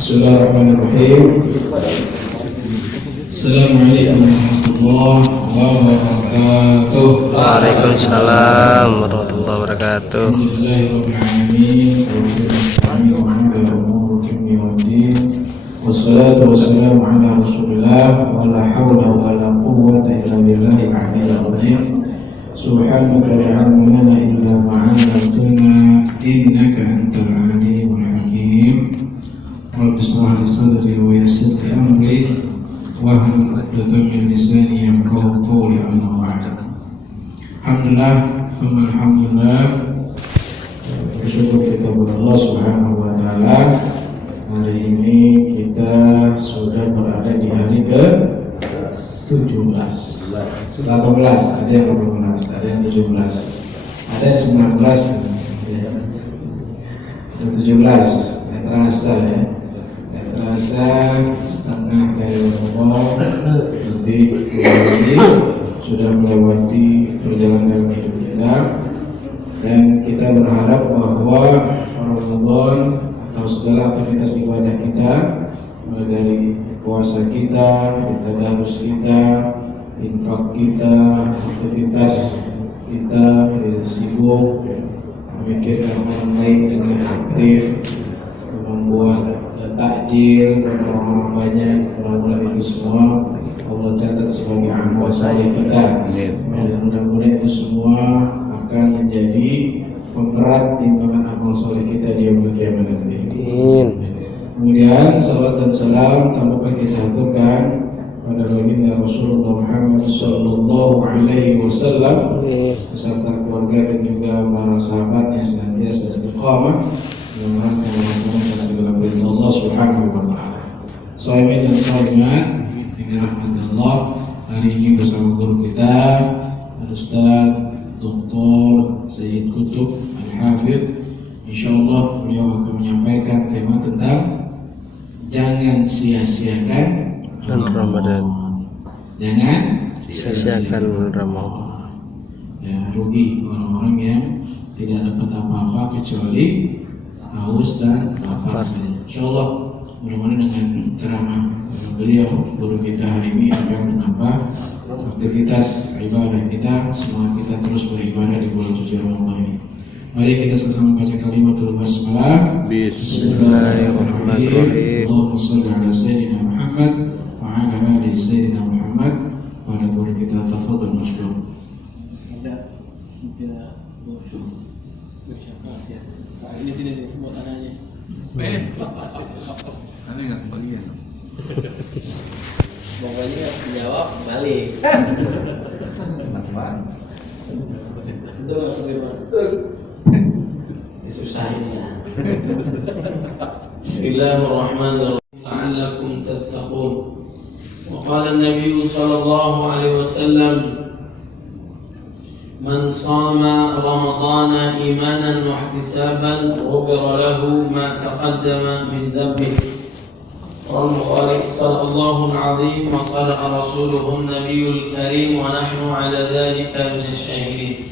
Bismillahirrahmanirrahim. Assalamualaikum warahmatullahi wabarakatuh. Waalaikumsalam warahmatullahi wabarakatuh. Wassalatu wassalamu ala Rasulillah wa la hawla wa la quwwata illa billahil aliyyil azim. Subhanaka la ilma lana illa ma 'allamtana innaka antal alimul hakim. Rabbi shrah li sadri wa yassir li amri wahlul 'uqdatam min lisani yafqahu qawli. Amma ba'd. Alhamdulillah, tsumma alhamdulillah. Bersyukur kita kepada Allah Subhanahu wa taala. Hari ini kita sudah berada di hari ke-17, 18, ada yang 18, ada yang 17, ada yang 19, ada 17, tidak terasa ya, tidak terasa setengah dari umur lebih sudah melewati perjalanan hidup kita, dan kita berharap bahwa Ramadan atau segala aktivitas ibadah kita, mulai dari puasa kita, tadarus kita, infak kita, aktivitas kita, sibuk memikirkan orang lain dengan aktif, membuat takjil untuk orang banyak, mudah-mudahan itu semua Allah catat sebagai amal saleh kita, dan mudah-mudahan itu semua akan menjadi pemberat timbangan amal soleh kita di yaumul qiyamah nanti. Kemudian salawat dan salam tak lupa kita aturkan pada baginda Rasulullah Muhammad sallallahu alaihi wasallam beserta keluarga dan juga para sahabatnya senantiasa istiqamah dalam melaksanakan segala perintah Allah Subhanahu wa taala. Shaimin dan shaimat dengan rahmat Allah, hari ini bersama guru kita Ustaz Dr. Sayyid Qutb Al-Hafidh. Insyaallah beliau akan menyampaikan tema tentang jangan sia-siakan Ramadan. Jangan sia-siakan Ramadan. Ya, rugi orang-orang yang tidak dapat apa-apa kecuali haus dan lapar saja. Insyaallah mudah-mudahan dengan ceramah beliau guru kita hari ini akan menambah aktivitas ibadah kita, semua kita terus beribadah di bulan suci Ramadan ini. Mari kita sama-sama baca kalimatul basmalah. Bismillahirrahmanirrahim. Allahumma shalli ala sayyidina Muhammad wa ala ali sayyidina Muhammad. Pada guru kita tafadhal masykur. Ini buat anaknya. Ada nggak bagian? Pokoknya jawab balik. Betul. Disusahin ya. Bismillahirrahmanirrahim. La'allakum tattaqun. Wa qala an-nabiy sallallahu alaihi wasallam, man shama ramadana imanan wa ihtisaban ghufira lahu ma taqaddama min dhanbihi. البخاري صدق الله العظيم وصدق رسوله النبي الكريم ونحن على ذلك من الشاهدين.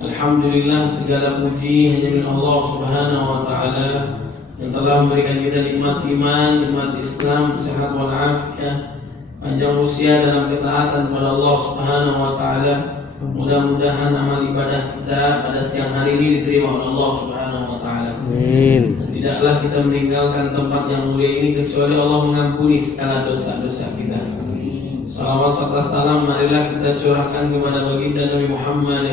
Alhamdulillah, segala puji hanya milik Allah Subhanahu wa taala yang telah memberikan kita nikmat iman, nikmat Islam, sehat wal afiat, panjang usia dalam ketaatan kepada Allah Subhanahu wa taala. Mudah-mudahan amal ibadah kita pada siang hari ini diterima oleh Allah Subhanahu wa taala. Amin. Tidaklah kita meninggalkan tempat yang mulia ini kecuali Allah mengampuni segala dosa-dosa kita. Salawat serta salam marilah kita curahkan kepada baginda Nabi Muhammad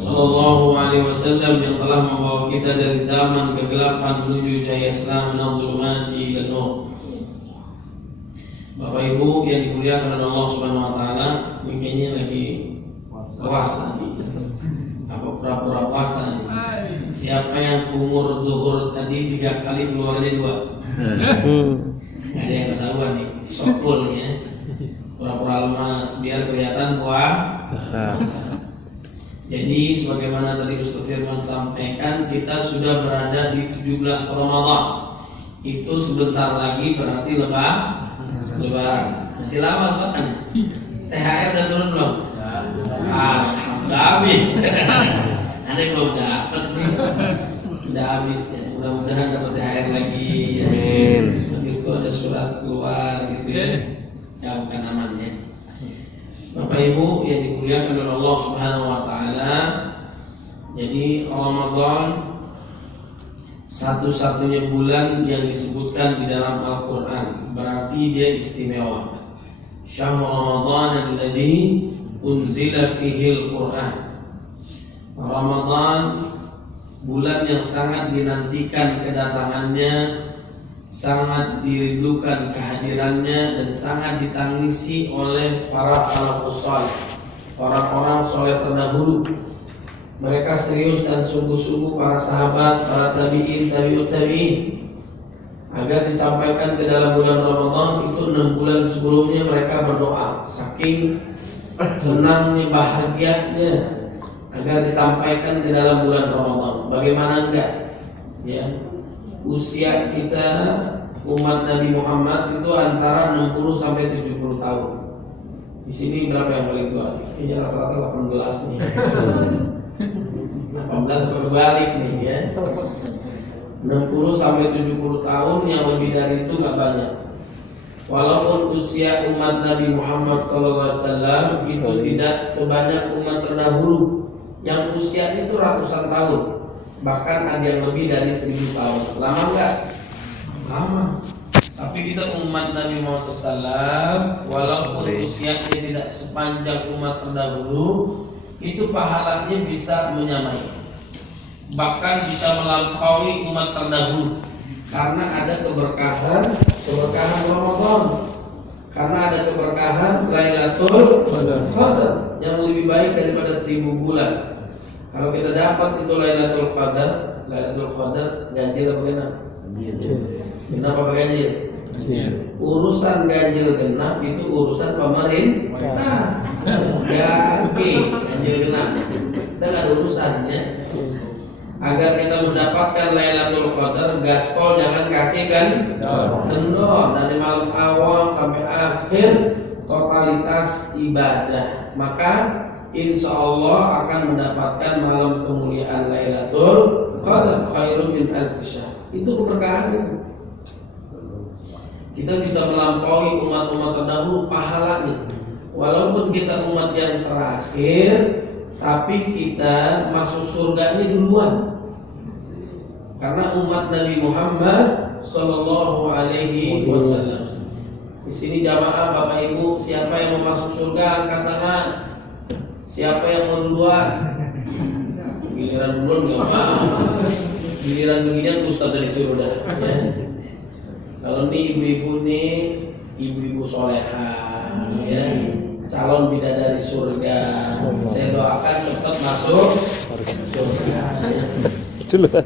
sallallahu alaihi wasallam yang telah membawa kita dari zaman kegelapan menuju cahaya Islam, minadh-dhulumati ila nur. Bapak Ibu yang dimuliakan oleh Allah Subhanahu wa taala, mungkinnya lagi puasa apa pura-pura puasa nih. Siapa yang umur zuhur tadi 3 kali keluarnya 2? Ada yang ketahuan nih, sokul nih ya. Pura-pura lemas biar kelihatan puasa. Jadi sebagaimana tadi Ustaz Firman sampaikan, kita sudah berada di 17 Ramadan. Itu sebentar lagi berarti lebaran. Masih lama Lebaran. THR udah turun belum? Udah habis. Ada yang belum dapat nih. Udah habis ya. Mudah-mudahan dapat THR lagi ya. Ustaz keluar gitu ya. Ya bukan aman ya. Bapak Ibu yang dimuliakan oleh Allah Subhanahu wa taala. Jadi Ramadan satu-satunya bulan yang disebutkan di dalam Al-Qur'an, berarti dia istimewa. Syahrul Ramadan alladzi unzila fihi al-Qur'an. Ramadan bulan yang sangat dinantikan kedatangannya, sangat dirindukan kehadirannya, dan sangat ditangisi oleh para salafus saleh, orang-orang soleh terdahulu. Mereka serius dan sungguh-sungguh, para sahabat, para tabi'in, tabi'ut tabi'in, agar disampaikan ke dalam bulan Ramadan. Itu 6 bulan sebelumnya mereka berdoa, saking senangnya, bahagianya, agar disampaikan ke dalam bulan Ramadan. Bagaimana enggak? Ya, usia kita umat Nabi Muhammad itu antara 60 sampai 70 tahun. Di sini berapa yang paling tua? Ini rata-rata 18 nih. 18 berbalik nih ya. 60 sampai 70 tahun, yang lebih dari itu gak banyak. Walaupun usia umat Nabi Muhammad SAW itu tidak sebanyak umat terdahulu yang usianya itu ratusan tahun, bahkan ada yang lebih dari 1000 tahun. Lama enggak? Lama. Tapi kita umat Nabi Muhammad SAW, walaupun usianya tidak sepanjang umat terdahulu, itu pahalanya bisa menyamai, bahkan bisa melampaui umat terdahulu, karena ada keberkahan Ramadan, karena ada keberkahan Lailatul Qadar yang lebih baik daripada 1000 bulan. Kalau kita dapat itu Lailatul Qadar ganjil apa genap? Genap apa ganjil? Urusan ganjil genap itu urusan pemerintah. Ganjil genap kita nggak ada urusannya. Agar kita mendapatkan Lailatul Qadar, gaspol jangan kasih kan kendor dari malam awal sampai akhir, totalitas ibadah. Maka insya Allah akan mendapatkan malam kemuliaan Lailatul Qadar, khairun min alfi syahr. Itu keberkahan itu. Kita bisa melampaui umat-umat terdahulu pahalanya. Walaupun kita umat yang terakhir, tapi kita masuk surganya duluan. Karena umat Nabi Muhammad Sallallahu Alaihi Wasallam. Di sini jamaah Bapak Ibu, siapa yang mau masuk surga angkat tangan. Siapa yang mau duluan? Giliran duluan nggak mau. Giliran beginian Ustaz dari surga. Ya. Kalau ini ibu-ibu nih, ibu-ibu solehah, ya, calon bidadari surga. Saya doakan cepat masuk surga. Ya.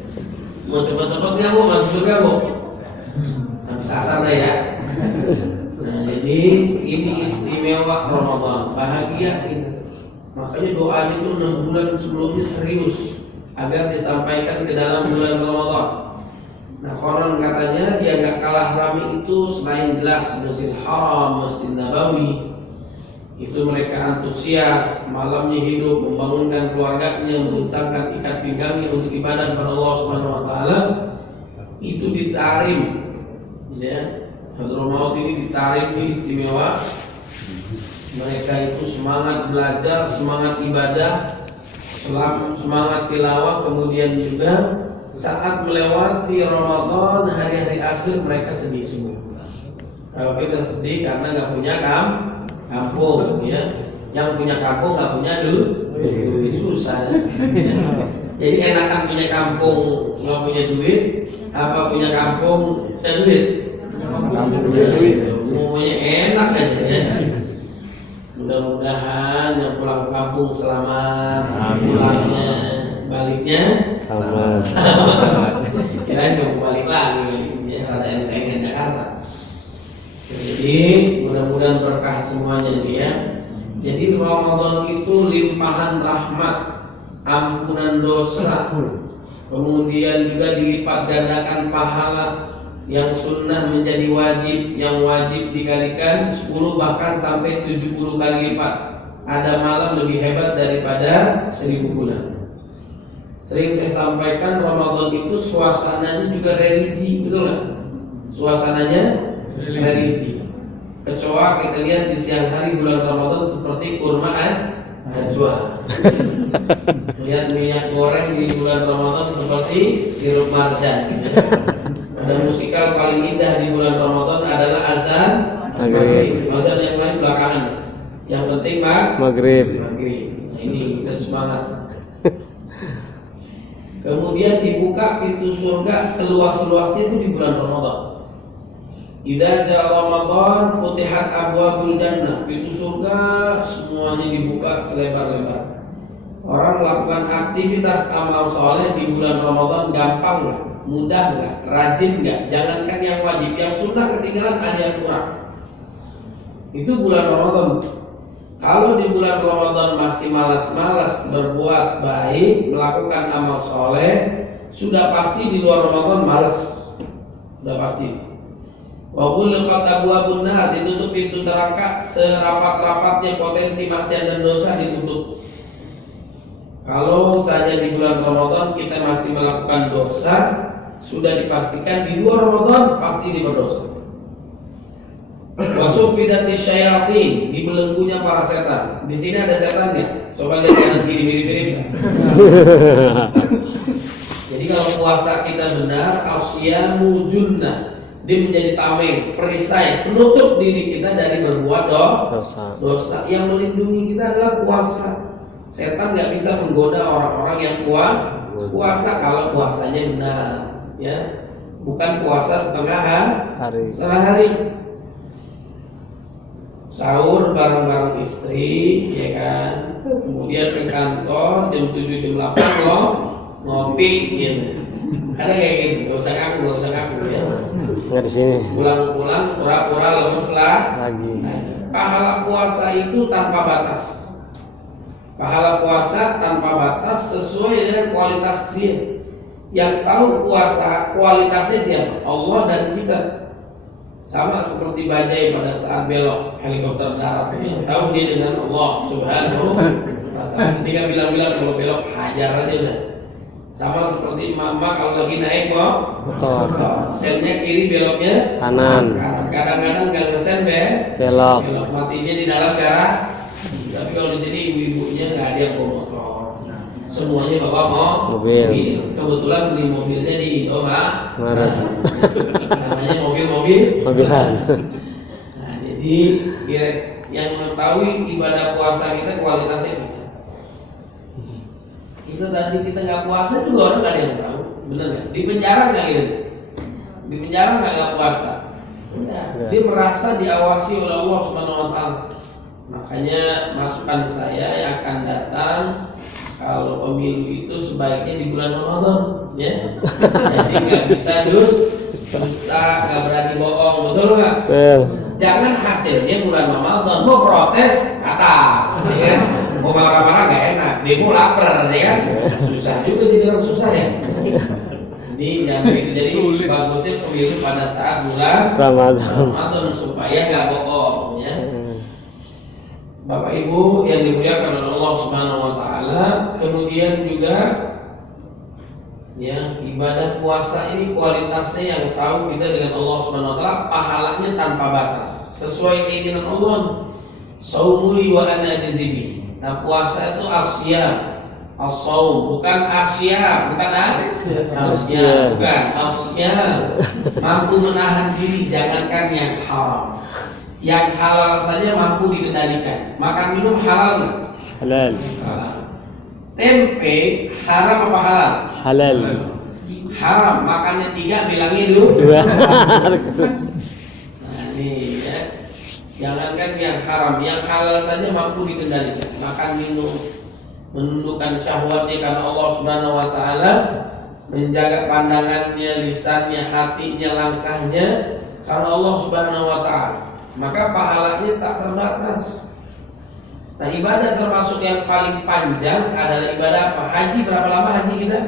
Mau cepat-cepat nggak bu masuk surga bu? Sasar deh ya. Nah, jadi ini istimewa Ramadan, bahagia kita. Makanya doanya itu 6 bulan sebelumnya serius agar disampaikan ke dalam bulan Ramadan. Nah, konon katanya dia gak kalah ramai itu selain jelas Masjidil Haram, Masjid Nabawi. Itu mereka antusias, malamnya hidup, membangunkan keluarganya, mengencangkan ikat pinggangnya untuk ibadah kepada Allah Subhanahu wa taala. Itu ditarim. Ya, Hadramaut ini ditarim, ini istimewa. Mereka itu semangat belajar, semangat ibadah, semangat tilawah, kemudian juga saat melewati Ramadan, hari-hari akhir mereka sedih semua. Kalau kita sedih karena nggak punya kampung, ya. Yang punya kampung nggak punya duit, susah. Ya. Jadi enakan punya kampung nggak punya duit, apa punya kampung dan duit? Punya duit. Semuanya enak aja ya. Mudah-mudahan yang pulang kampung selamat, pulangnya, baliknya selamat. Kirain mau balik lagi, ya rada enteng Jakarta. Jadi mudah-mudahan berkah semuanya dia. Jadi Ramadan itu limpahan rahmat, ampunan dosa, kemudian juga dilipat gandakan pahala. Yang sunnah menjadi wajib, yang wajib dikalikan 10 bahkan sampai 70 kali lipat. Ada malam lebih hebat daripada 1000 bulan. Sering saya sampaikan Ramadan itu suasananya juga religi, betul nggak? Suasananya religi. Kecoa kita lihat di siang hari bulan Ramadan seperti kurma ajwa. Lihat minyak goreng di bulan Ramadan seperti sirup marjan. Dan musikal paling indah di bulan Ramadan adalah azan maghrib. Azan yang lain belakangan. Yang penting Maghrib. Nah, ini kita semangat. Kemudian dibuka pintu surga seluas-luasnya itu di bulan Ramadan. Idza jaa Ramadan futihat abwabul jannah. Pintu surga semuanya dibuka selebar-lebar. Orang melakukan aktivitas amal soleh di bulan Ramadan gampang nggak? Mudah nggak? Rajin nggak? Jangankan yang wajib, yang sunnah ketinggalan ada yang kurang. Itu bulan Ramadan. Kalau di bulan Ramadan masih malas-malas berbuat baik, melakukan amal soleh, sudah pasti di luar Ramadan malas. Sudah pasti. Wa ghulqat abwabun nar, ditutup pintu neraka serapat-rapatnya potensi maksiat dan dosa ditutup. Kalau saja di bulan Ramadan kita masih melakukan dosa, sudah dipastikan di luar Ramadan pasti berdosa. Wa suffidatis syayatin, dibelenggunya para setan. Di sini ada setannya. Coba lihat kanan kiri mirip-mirip. Jadi kalau puasa kita benar, asyamu junnah. Dia menjadi tameng, perisai, penutup diri kita dari berbuat dosa. Yang melindungi kita adalah puasa. Setan nggak bisa menggoda orang-orang yang puasa kalau puasanya benar, ya. Bukan puasa setengah hari. Sahur bareng-bareng istri, ya kan. Kemudian ke kantor jam 7 jam 8 ngopi, gitu. Ada kayak gitu, nggak usah ngaku ya. Nggak di sini. Pulang-pulang pura-pura lemes lagi. Pahala puasa itu tanpa batas. Pahala puasa tanpa batas sesuai dengan kualitas dia. Yang tahu puasa kualitasnya siapa? Allah dan kita. Sama seperti bajai pada saat belok helikopter darat. Yang tahu dia dengan Allah Subhanahu wa ta'ala. Ketika bilang-bilang kalau belok hajar aja udah. Sama seperti mama kalau lagi naik motor, sennya kiri beloknya kanan. Kadang-kadang nggak ngesen belok. Matinya di dalam garasi. Tapi kalau di sini ibu-ibunya nggak ada yang bawa motor, semuanya bawa mobil. Kebetulan beli mobilnya di Indomaret. Namanya mobilan. Nah, jadi yang mengetahui ibadah puasa kita kualitasnya. Kita tadi kita nggak puasa juga orang nggak ada yang tahu, benar nggak? Di penjara nggak gitu? Di penjara nggak puasa? Enggak. Dia merasa diawasi oleh Allah Subhanahu Wa Taala. Makanya masukan saya yang akan datang, kalau pemilu itu sebaiknya di bulan Ramadan, ya. Jadi nggak bisa dusta, nggak berani bohong, betul nggak? Jangan hasilnya bulan Ramadan mau protes kata, ya. Mau marah-marah gak enak, demo lapar, ya kan? Susah juga jadi orang susah ya. Ini jangan begitu. Jadi bagusnya pemilu pada saat bulan Ramadan supaya nggak bohong, ya. Bapak Ibu yang dimuliakan oleh Allah Subhanahu Wa Taala, kemudian juga, ya, ibadah puasa ini kualitasnya yang tahu kita dengan Allah Subhanahu Wa Taala, pahalanya tanpa batas, sesuai keinginan Allah. Saumuli wa ana jazibi. Nah, puasa itu asyam, as-saum, bukan asyam, bukan asyam, bukan asyam. Mampu menahan diri, jangankan yang haram. Yang halal saja mampu dikendalikan. Makan minum halal nggak? Halal. Tempe haram apa halal? Halal. Haram. Makannya 3, bilangnya dulu. Nah, ini ya. Jangankan yang haram, yang halal saja mampu dikendalikan. Makan minum, menundukkan syahwatnya karena Allah Subhanahu Wa Taala, menjaga pandangannya, lisannya, hatinya, langkahnya karena Allah Subhanahu Wa Taala. Maka pahalanya tak terbatas. Nah, ibadah termasuk yang paling panjang adalah ibadah apa? Haji. Berapa lama haji kita?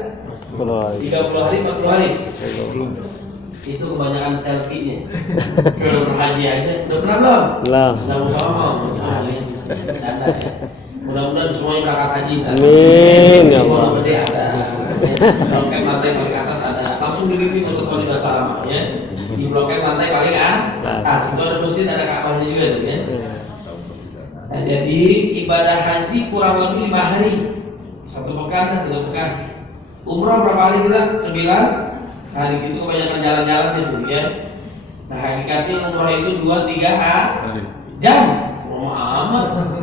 30 hari, 40 hari. Itu kebanyakan selfie-nya. Kalau berhaji aja, udah pernah belum? Belum. Sama-sama. Bercanda ya. Mudah-mudahan semuanya berangkat haji. Amin ya Allah. Ada. Kalau kan lantai paling atas ada. langsung dibimbing Ustaz Khalid Basalamah ya. Di bloknya lantai paling atas. Itu ada masjid, ada Ka'bahnya juga tuh ya. Nah, jadi ibadah haji kurang lebih 5 hari. 1 pekan. Umrah berapa hari kita? 9 hari. Itu kebanyakan jalan-jalan itu ya. Nah, hakikatnya umrah itu 2-3 jam. Oh, amat.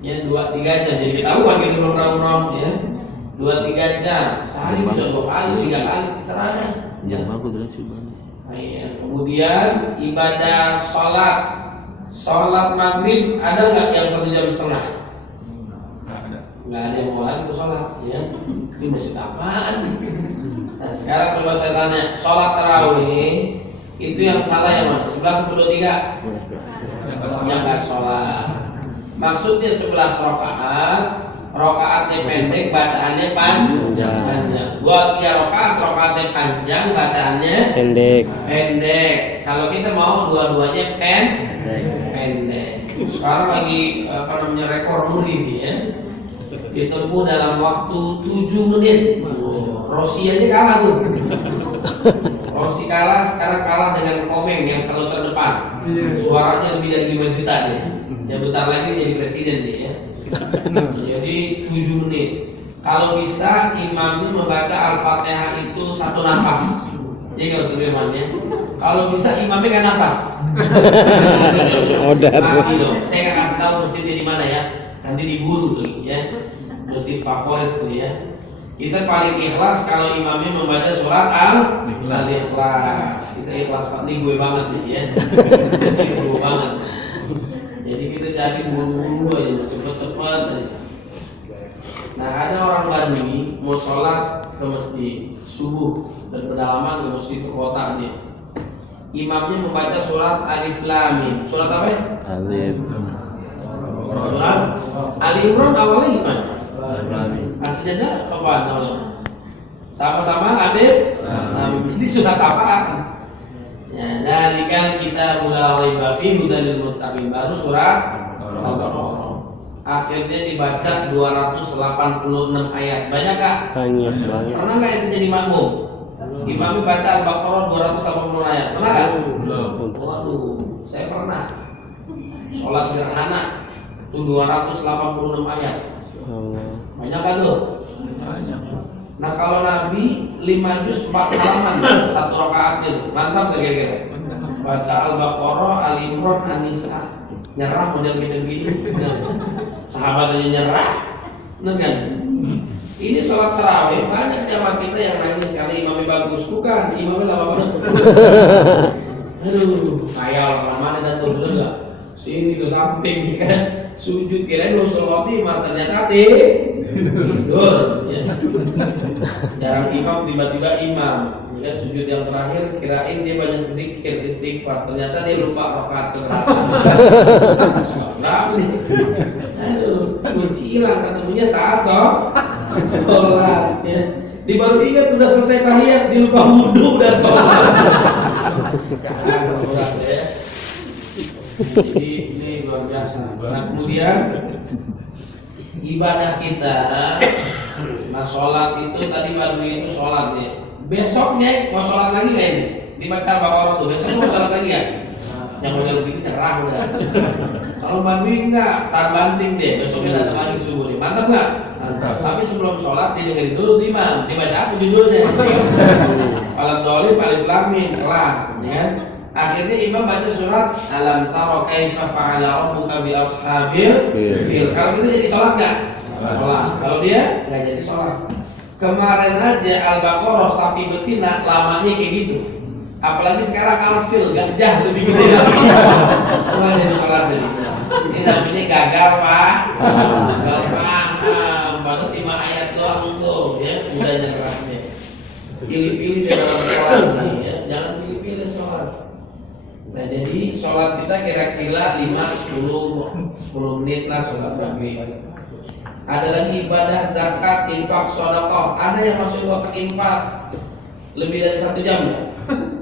Ya 2-3 jam. Jadi kita tahu kan gitu umrah ya. 2-3 jam. Sehari bisa 2 kali, 3 kali terserah. Yang bagus terus sih. Nah, iya. Kemudian ibadah sholat maghrib ada nggak yang 1,5 jam? Nggak ada yang mau lagi ke sholat ya. Ini masjid apaan? Nah sekarang kalau saya tanya, sholat tarawih itu yang salah yang mana? 11 atau 23? Yang nggak sholat. Maksudnya 11 rakaat, rakaatnya pendek, bacaannya panjang. 2-3 rakaat, rakaatnya panjang, bacaannya pendek. Kalau kita mau dua-duanya pendek. Sekarang lagi rekor muri ya. Ditempuh dalam waktu 7 menit. Rossi aja kalah tuh. Rossi kalah, sekarang kalah dengan Komeng yang selalu terdepan. Suaranya lebih dari 5 juta dia. Ya bentar lagi jadi presiden dia ya. Jadi 7 menit. Kalau bisa imamnya membaca Al-Fatihah itu 1 nafas. Jadi kalau sebenarnya kalau bisa imamnya kan nafas. Nanti dong. Saya akan kasih tahu masjidnya di mana ya. Nanti diburu tuh ya. Masjid favorit tuh ya. Kita paling ikhlas kalau imamnya membaca surat Al-Ikhlas. Kita ikhlas Pak, ini gue banget nih ya. Ini gue banget. Jadi kita jadi buru-buru aja, cepet-cepet aja. Nah ada orang Badui mau sholat ke masjid subuh dan pedalaman ke masjid ke kota dia. Imamnya membaca surat Alif Lam Mim. Surat apa ya? Surat Ali Imran awalnya gimana? Aslinya apa namanya? Sama-sama Alif. Ini surat apaan? Ya, dari kan kita mulai raiba fi hudalil muttaqin baru surat Al-Baqarah. Akhirnya dibaca 286 ayat. Banyak kak? Banyak. Pernah nggak itu jadi makmum? Imamnya baca Al-Baqarah 280 ayat. Pernah nggak? Belum. Waduh, saya pernah. Sholat gerhana itu 286 ayat. Banyak kan tuh? Banyak. Nah kalau Nabi 5 juz 4 halaman 1 rakaat itu mantap gak kira-kira? Baca Al-Baqarah, Ali Imran, An-Nisa. Nyerah model kita begini. Sahabat aja nyerah. Bener kan? Ini sholat tarawih banyak jamaah kita yang nangis karena imamnya bagus. Bukan, imamnya lama banget. Aduh, kayak lama dan tuh bener gak? Sini ke samping kan. Sujud kirain lu sholat imam ternyata tidur ya. Jarang imam tiba-tiba imam ya, sujud yang terakhir kirain dia banyak zikir istighfar ternyata dia lupa rakaat keberapa. Berapa nih? Aduh, kunci hilang ketemunya saat sholat ya. Di baru ingat udah selesai tahiyat dia lupa wudu udah sholat. Ya. Jadi ini luar biasa. Nah kemudian ibadah kita, nah sholat itu tadi baru itu sholat ya. Besoknya mau sholat lagi nggak ini? Dibaca Al-Baqarah tuh. Besok mau sholat lagi ya? Yang model begini nyerah udah. Kalau bantu enggak, tar banting deh. Besoknya datang lagi subuh nih. Mantap nggak? Mantap. Tapi sebelum sholat didengerin dulu tuh imam. Dibaca apa judulnya? Alam dolim, Alif Lam Mim, kelar, ya. Akhirnya imam baca surat Alam taro kaifa fa'ala rabbuka bi ashabil fil. Kalau kita jadi sholat nggak? Sholat. Kalau dia nggak jadi sholat. Kemarin aja Al-Baqarah sapi betina lamanya kayak gitu. Apalagi sekarang Al-Fil gajah lebih gede lagi. Cuma jadi sholat jadi. Ini namanya gagal pak. Gagal paham. Baru 5 ayat doang tuh ya. Udah nyerahnya. Pilih-pilih dalam sholat nih ya. Jangan pilih-pilih sholat. Nah jadi sholat kita kira-kira 5-10 menit lah sholat maghrib. Ada lagi ibadah zakat, infak, sedekah. Ada yang masuk kotak infak lebih dari 1 jam.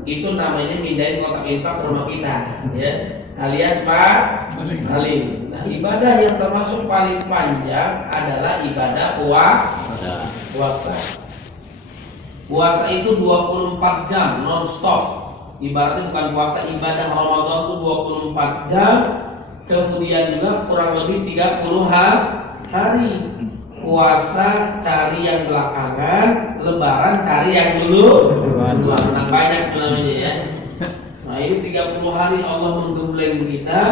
Itu namanya mindahin kotak infak ke rumah kita, ya. Alias Pak Halim. Nah ibadah yang termasuk paling panjang adalah ibadah puasa. Puasa itu 24 jam non-stop. Ibaratnya bukan puasa, ibadah Ramadan itu 24 jam. Kemudian juga kurang lebih 30 hari. Puasa cari yang belakangan, lebaran cari yang dulu. Nah, banyak namanya ya. Nah, ini 30 hari Allah menggembleng kita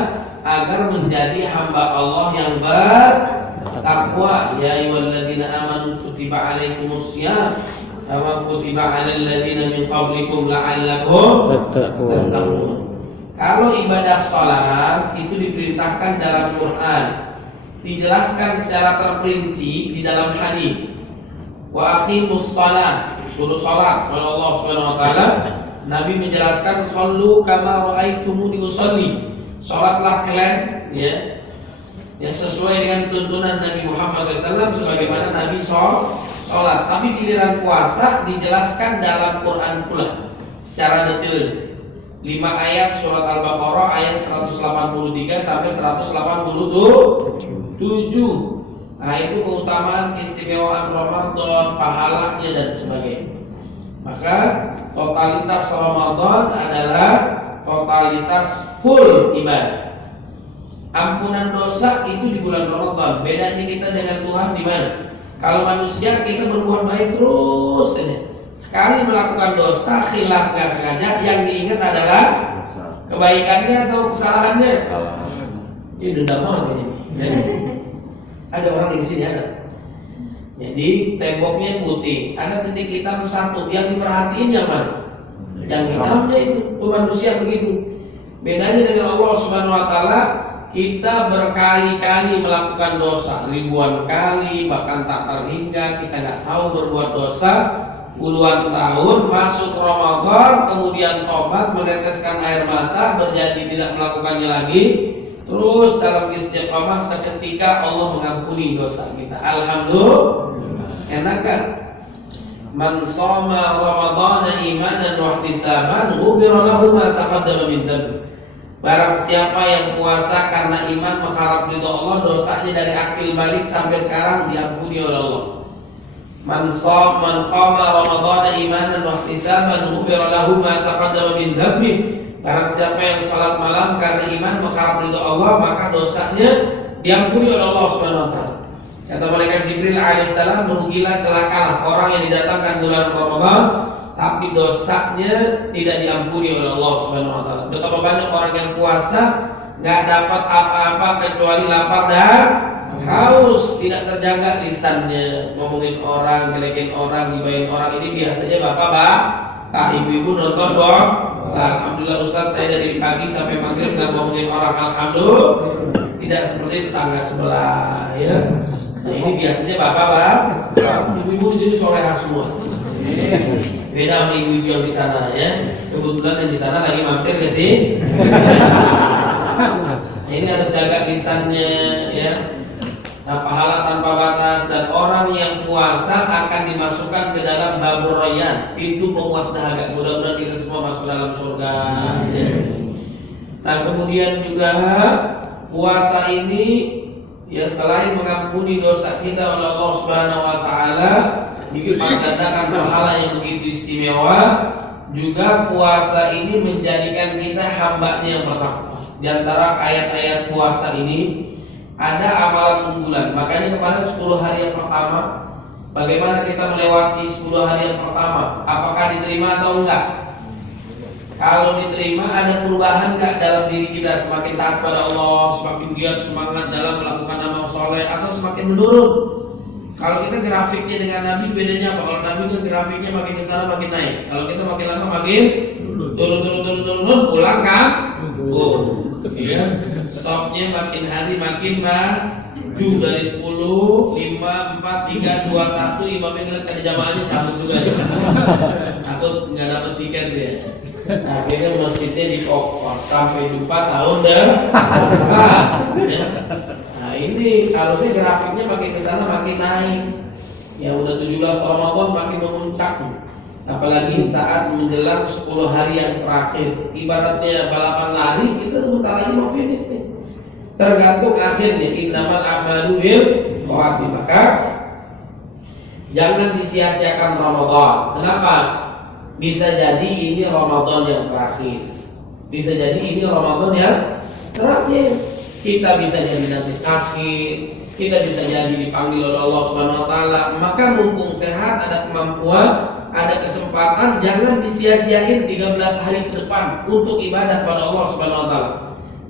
agar menjadi hamba Allah yang bertakwa. Ya ayyuhalladzina amanu kutiba alaikumussyam kama kutiba alal ladzina min qablikum la'allakum tattaqun. Kalau ibadah salat itu diperintahkan dalam Quran, dijelaskan secara terperinci di dalam hadis. Wa aqimus shalah, suruh salat oleh Allah Subhanahu wa taala. Nabi menjelaskan shallu kama raaitumuni usolli. Salatlah kalian ya. Yang sesuai dengan tuntunan Nabi Muhammad SAW sebagaimana Nabi sholat. Tapi giliran puasa dijelaskan dalam Quran pula secara detail. 5 ayat surat Al-Baqarah ayat 183 sampai 187. Nah, itu keutamaan keistimewaan Ramadan, pahalanya dan sebagainya. Maka totalitas Ramadan adalah totalitas full ibadah. Ampunan dosa itu di bulan Ramadan. Bedanya kita dengan Tuhan di mana? Kalau manusia kita berbuat baik terus saja. Sekali melakukan dosa khilaf nggak sengaja, yang diingat adalah kebaikannya atau kesalahannya. Ini dendam banget ini. Ada orang di sini ada. Jadi temboknya putih, ada titik hitam satu. Yang diperhatiin yang mana? Yang hitamnya itu. Manusia begitu. Bedanya dengan Allah Subhanahu Wa Taala, kita berkali-kali melakukan dosa, ribuan kali, bahkan tak terhingga kita nggak tahu berbuat dosa. Puluhan tahun masuk Ramadan, kemudian tobat, meneteskan air mata, berjanji tidak melakukannya lagi. Terus dalam istiqamah seketika Allah mengampuni dosa kita. Alhamdulillah. Enak kan? Man shoma Ramadhana imanan wa ihtisaban ghufira lahu ma taqaddama min dhanbi. Barang siapa yang puasa karena iman mengharap ridho Allah, dosanya dari akil balik sampai sekarang diampuni oleh Allah. Man qama Ramadhana imanan wa ihtisaban ghufira lahu ma taqaddama min dhanbi. Barang siapa yang salat malam karena iman mengharap ridho Allah, maka dosanya diampuni oleh Allah Subhanahu wa taala. Kata malaikat Jibril alaihissalam, merugilah celakalah orang yang didatangkan bulan Ramadan tapi dosanya tidak diampuni oleh Allah Subhanahu wa taala. Betapa banyak orang yang puasa nggak dapat apa-apa kecuali lapar dan haus, tidak terjaga lisannya, ngomongin orang, jelekin orang, gibahin orang. Ini biasanya bapak, ibu-ibu nonton dong. Alhamdulillah Ustaz, saya dari pagi sampai maghrib nggak ngomongin orang. Alhamdulillah. Tidak seperti tetangga sebelah, ya. Nah, ini biasanya bapak, ibu-ibu di sini solehah semua. Beda sama ibu-ibu yang di sana, ya. Kebetulan yang di sana lagi mampir ke sih. Ini harus jaga lisannya, ya. Nah, pahala tanpa batas, dan orang yang puasa akan dimasukkan ke dalam babur rayyan, pintu pemuas dahaga. Mudah-mudahan kita semua masuk dalam surga. Ya. Nah, kemudian juga puasa ini ya selain mengampuni dosa kita oleh Allah Subhanahu wa taala, dilipat gandakan pahala yang begitu istimewa. Juga puasa ini menjadikan kita hambanya yang bertakwa. Di antara ayat-ayat puasa ini ada amalan unggulan. Makanya kemarin 10 hari yang pertama, bagaimana kita melewati 10 hari yang pertama? Apakah diterima atau enggak? Kalau diterima, ada perubahan enggak dalam diri kita? Semakin taat pada Allah, semakin giat semangat dalam melakukan amal soleh, atau semakin menurun? Kalau kita grafiknya dengan Nabi bedanya apa? Kalau Nabi kan grafiknya makin ke sana makin naik. Kalau kita makin lama makin turun, pulang kan? Iya. Stopnya makin hari makin maju, dari 10, 5, 4, 3, 2, 1. Imamnya ngeliat tadi jamaahnya cabut juga ya. Atau nggak dapet tiket dia. Akhirnya masjidnya dikokor sampai jumpa tahun depan. Nah, ini harusnya grafiknya makin kesana makin naik. Ya udah 17 Ramadan makin memuncak. Apalagi saat menjelang 10 hari yang terakhir, ibaratnya balapan lari, kita sebentar lagi mau finish nih. Tergantung akhirnya, innamal a'malu bil khawatim. Maka Jangan disia-siakan Ramadan. Kenapa? Bisa jadi ini Ramadan yang terakhir. Bisa jadi ini Ramadan yang terakhir. Kita bisa jadi nanti sakit, kita bisa jadi dipanggil oleh Allah Subhanahu wa taala. Maka mumpung sehat, ada kemampuan, ada kesempatan, jangan disia-siain 13 hari ke depan untuk ibadah pada Allah Subhanahu wa taala.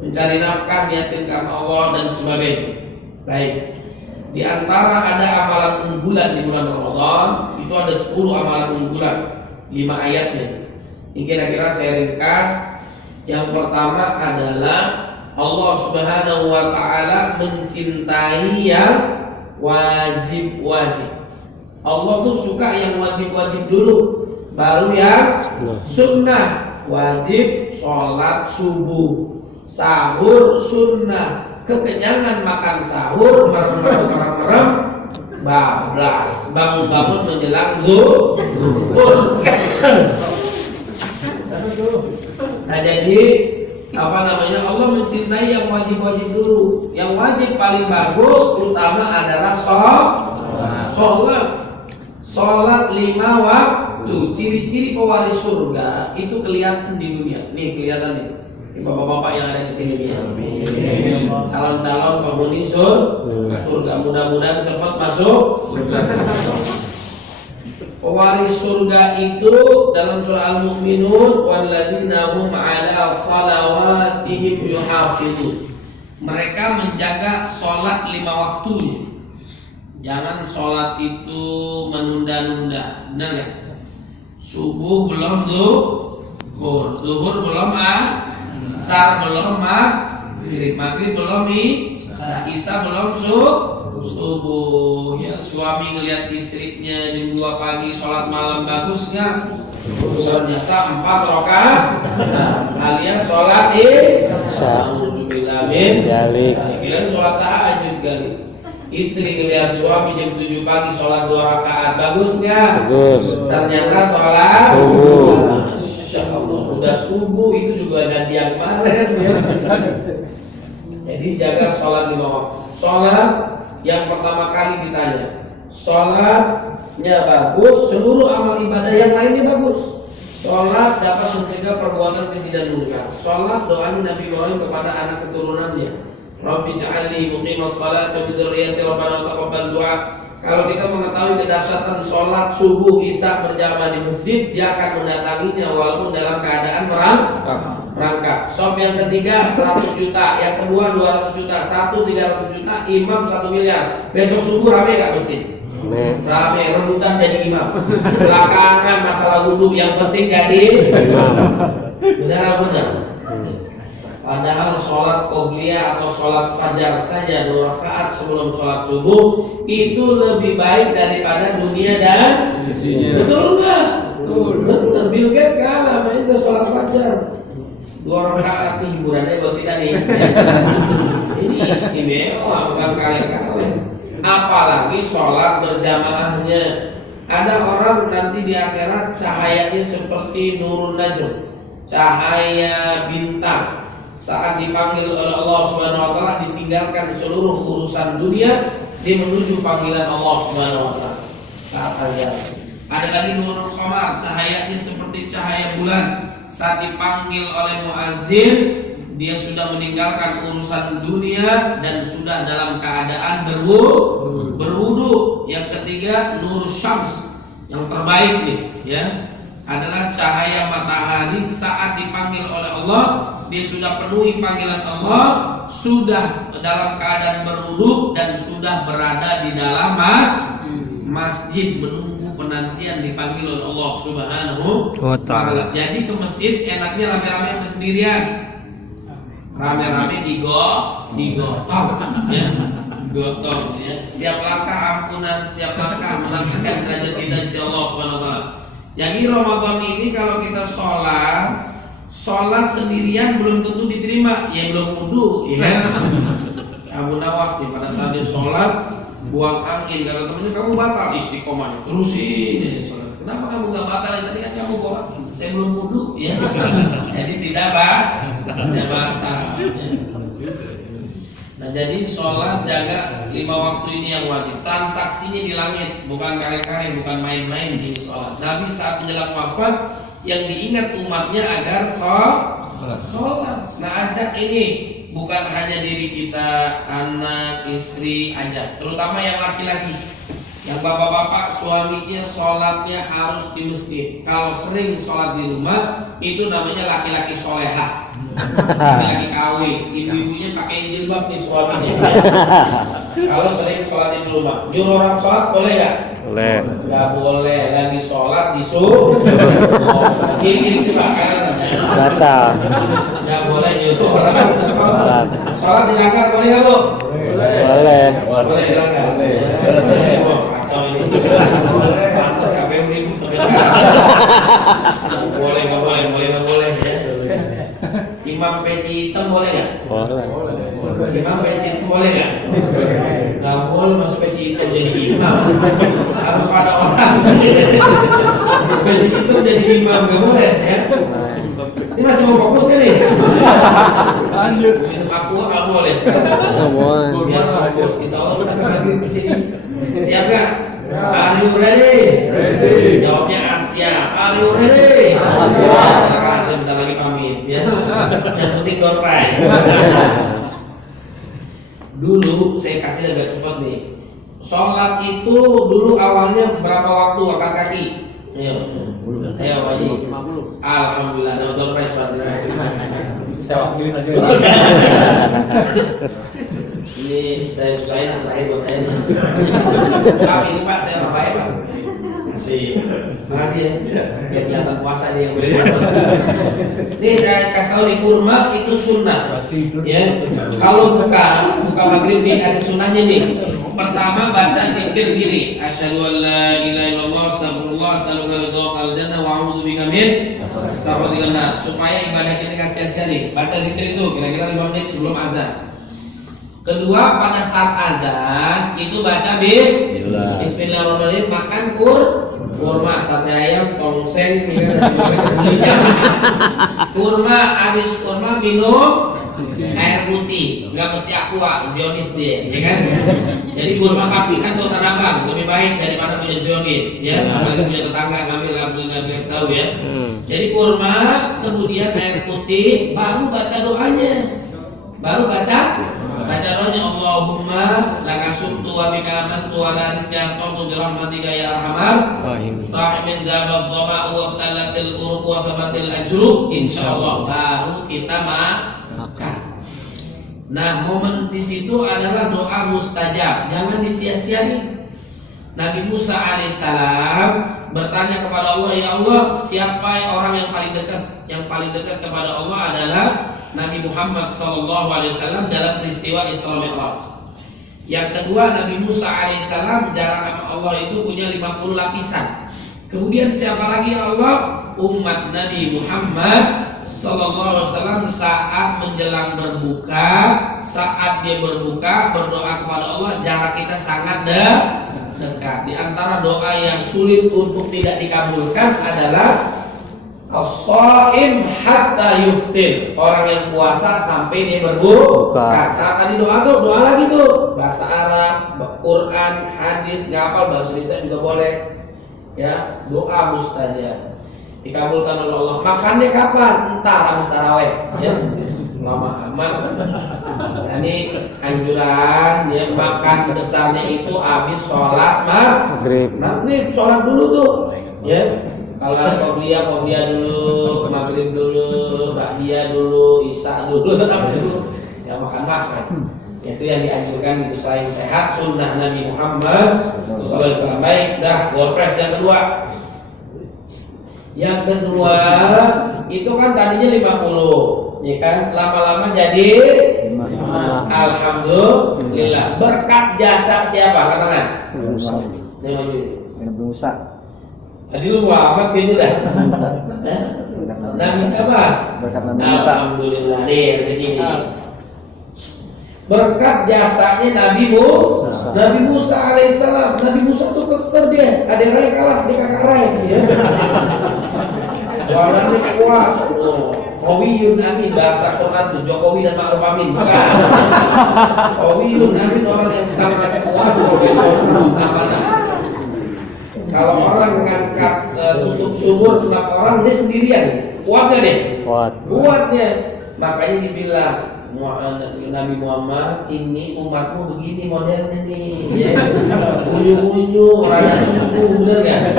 Mencari nafkah, niatin karena Allah dan sebagainya. Baik. Di antara ada amalan unggulan di bulan Ramadan, itu ada 10 amalan unggulan, 5 ayatnya. Ini kira-kira saya ringkas. Yang pertama adalah Allah Subhanahu wa taala mencintai yang wajib-wajib. Allah tuh suka yang wajib-wajib dulu, baru yang sunnah. Wajib sholat subuh, sahur sunnah, kekenyangan makan sahur, merem-merem bablas, bangun-bangun menjelang zuhur. Nah jadi Allah mencintai yang wajib-wajib dulu. Yang wajib paling bagus terutama adalah sholat 5 waktu. Ciri-ciri pewaris surga itu kelihatan di dunia. Nih kelihatan nih. Ini bapak-bapak yang ada di sini nih. Calon-calon penghuni surga, mudah-mudahan cepat masuk surga. Pewaris surga itu dalam surah Al-Mu'minun, walladzina hum 'ala shalawatihim yuhafizun. Mereka menjaga sholat 5 waktunya. Jangan sholat itu menunda-nunda. Benar ya? Subuh belum zuhur, zuhur belum asar, belum maghrib belum isya belum subuh. Ya, suami ngelihat istrinya jam 2 pagi sholat malam bagus nggak? Ternyata 4 rakaat. Kalian sholat kalian sholat tahajud kali. Istri ngelihat suami jam 7 pagi sholat 2 rakaat bagus nggak? Bagus. Ternyata sholat subuh. Masya Allah, udah subuh itu juga ada yang kemarin ya. Jadi jaga sholat 5 waktu. Sholat yang pertama kali ditanya, sholatnya bagus, seluruh amal ibadah yang lainnya bagus. Sholat dapat mencegah perbuatan keji dan munkar. Sholat doanya Nabi Ibrahim kepada anak keturunannya, Rabbi ja'alni muqimas shalat wa min dzurriyyati rabbana taqabbal du'a. Kalau kita mengetahui kedahsyatan sholat subuh isya berjamaah di masjid, dia akan mendatanginya walaupun dalam keadaan merangkak. Sob yang ketiga 100 juta, yang kedua 200 juta, 300 juta, imam 1 miliar. Besok subuh rame gak masjid? Rame, rebutan jadi imam. Belakangan masalah wudhu, yang penting jadi imam. Benar-benar. Padahal sholat qobliyah atau sholat fajar saja 2 rakaat sebelum sholat subuh itu lebih baik daripada dunia dan isinya. Betul enggak? Betul. Bill Gates kalah itu sholat fajar 2 rakaat. Hiburannya buat kita nih. Ini istimewa, bukan kalian-kalian. Apalagi sholat berjamaahnya. Ada orang nanti di akhirat cahayanya seperti nurun najm, cahaya bintang. Saat dipanggil oleh Allah Subhanahu wa taala ditinggalkan seluruh urusan dunia, dia menuju panggilan Allah Subhanahu wa taala. Saat aja. Ada lagi nurul qamar, cahayanya seperti cahaya bulan. Saat dipanggil oleh muazzin, dia sudah meninggalkan urusan dunia dan sudah dalam keadaan berwudu. Yang ketiga nur syams, yang terbaik nih ya, adalah cahaya matahari. Saat dipanggil oleh Allah, dia sudah penuhi panggilan Allah, sudah dalam keadaan berwudu dan sudah berada di dalam masjid menunggu penantian dipanggil oleh Allah Subhanahu wa taala. Jadi ke masjid enaknya rame-rame atau sendirian? Rame-rame digotong ya. Gotong ya. Setiap langkah ampunan, setiap langkah melangkahkan derajat kita di Allah Subhanahu wa taala. Jadi Ramadan ini kalau kita sholat sendirian belum tentu diterima, ya belum wudu ya. Abu Nawas nih pada saat dia sholat buang angin, kata temennya kamu batal istiqomah terusin ya sholat. Kenapa kamu nggak batal? Tadi kan kamu buang angin, saya belum wudu ya. Jadi tidak batal. Ya. Nah jadi sholat jaga 5 waktu ini yang wajib. Transaksinya di langit, bukan kaleng-kaleng, bukan main-main di sholat. Nabi saat menjelang wafat yang diingat umatnya agar sholat. Nah ajak ini bukan hanya diri kita, anak, istri, ajak. Terutama yang laki-laki, yang bapak-bapak suaminya sholatnya harus di masjid. Kalau sering sholat di rumah itu namanya laki-laki solehah. Laki-laki kawin, ibu-ibunya pakai jilbab di suaminya. Kalau sering sholat di rumah, nyuruh orang sholat boleh nggak? Boleh. Nggak boleh, lagi sholat disuruh. Kiri itu kan Batal. nggak boleh nyuruh orang sholat. Sholat dilanggar boleh nggak bu? Boleh. Boleh dilanggar. Boleh. Kacau ini. Pantas KPU ribut sampai sekarang. Boleh nggak boleh, boleh nggak boleh ya. Imam peci hitam boleh nggak? Boleh. Imam peci hitam boleh nggak? Nggak boleh masuk peci hitam jadi imam. Harus ada orang. Peci hitam jadi imam nggak boleh ya. Ini masih mau fokus kan nih? Lanjut. Minum aku nggak boleh sekarang. Nggak boleh. Biar fokus. Insya Allah kita lagi di sini. Siap nggak? Are you ready? Ready. Jawabnya siap. Are you ready? Siap. Silakan sebentar lagi pamit ya. Yang penting door prize. Dulu saya kasih agak cepat nih. Sholat itu dulu awalnya berapa waktu angkat kaki? Ayo. Ayo Pak Haji. 50. Alhamdulillah ada door prize Pak. Saya wakilin aja. Ini saya nak terakhir buat saya nih. Tapi ini Pak saya rapai Pak. Terima kasih ya. Biar kelihatan puasa ini yang boleh. Ini saya kasih tahu nih, kurma itu sunnah. Ya. Kalau buka maghrib nih ada sunnahnya nih. Pertama baca zikir diri. Asyhadu an la ilaha illallah, astagfirullah, as'aluka ridhaqal jannah wa a'udzubika min sakhatil nar. Supaya ibadah kita enggak sia-sia nih. Baca zikir itu kira-kira 5 menit sebelum azan. Kedua, pada saat azan itu baca Bismillahirrahmanirrahim, makan kurma, sate ayam, tongseng, kurma, habis kurma minum air putih, nggak mesti aqua, zionis dia, ya kan? Jadi kurma pastikan tuh tanabang lebih baik daripada punya zionis, ya. Apalagi punya tetangga ngambil tahu ya. Jadi kurma, kemudian air putih, baru baca doanya, baca doanya Allahumma laka sumtu wa bika amantu wa la rizqi afqamtu bi rahmatika ya arhamar rahimin dzabad dhama'u wa talatil uruq wa sabatil ajru insyaallah baru kita makan. Nah, momen di situ adalah doa mustajab, jangan disia-siain. Nabi Musa alaihissalam bertanya kepada Allah, ya Allah, siapa orang yang paling dekat? Yang paling dekat kepada Allah adalah Nabi Muhammad SAW dalam peristiwa Isra Mi'raj. Yang kedua, Nabi Musa alaihissalam jarak sama Allah itu punya 50 lapisan. Kemudian siapa lagi ya Allah? Umat Nabi Muhammad SAW saat menjelang berbuka, saat dia berbuka berdoa kepada Allah, jarak kita sangat dekat. Di antara doa yang sulit untuk tidak dikabulkan adalah as-shaim hatta yuftir, orang yang puasa sampai dia berbuka. Saat tadi doa lagi tuh bahasa Arab, Quran, hadis, ngapal bahasa Indonesia juga boleh. Ya, doa mustajab dikabulkan oleh Allah. Makannya kapan? Entar habis tarawih. Ya, lama amat. Ini anjuran ya, makan sebesarnya itu habis sholat maghrib. Sholat dulu tuh. Ya. Kalau ada qobliyah dulu, maghrib dulu, ba'diyah dulu, isya dulu, tapi dulu ya makan. Itu yang dianjurkan itu selain sehat sunnah Nabi Muhammad SAW. Baik, dah WordPress yang kedua. Yang kedua itu kan tadinya 50, ya kan? Lama-lama jadi 5. Alhamdulillah. Berkat jasa siapa? Katakan. Musa. Tadi lu amat gitu dah. Nabi siapa? Alhamdulillah nih begini. Berkat jasanya Nabi Musa alaihissalam. Nabi Musa tuh keker dia. Ada Rai kalah, dia kakak Rai. Ya. Warnanya kuat. Qawiyun amin, bahasa Quran tuh Jokowi dan Ma'ruf Amin. Bukan. Qawiyun amin, orang yang sangat kuat, profesional, amanah. Kalau orang mengangkat tutup sumur 6 orang, dia sendirian. Kuat gak deh? Kuatnya. Makanya dibilang Nabi Muhammad, ini umatmu begini modelnya nih, ya. Unyu-unyu, rada suku, bener gak?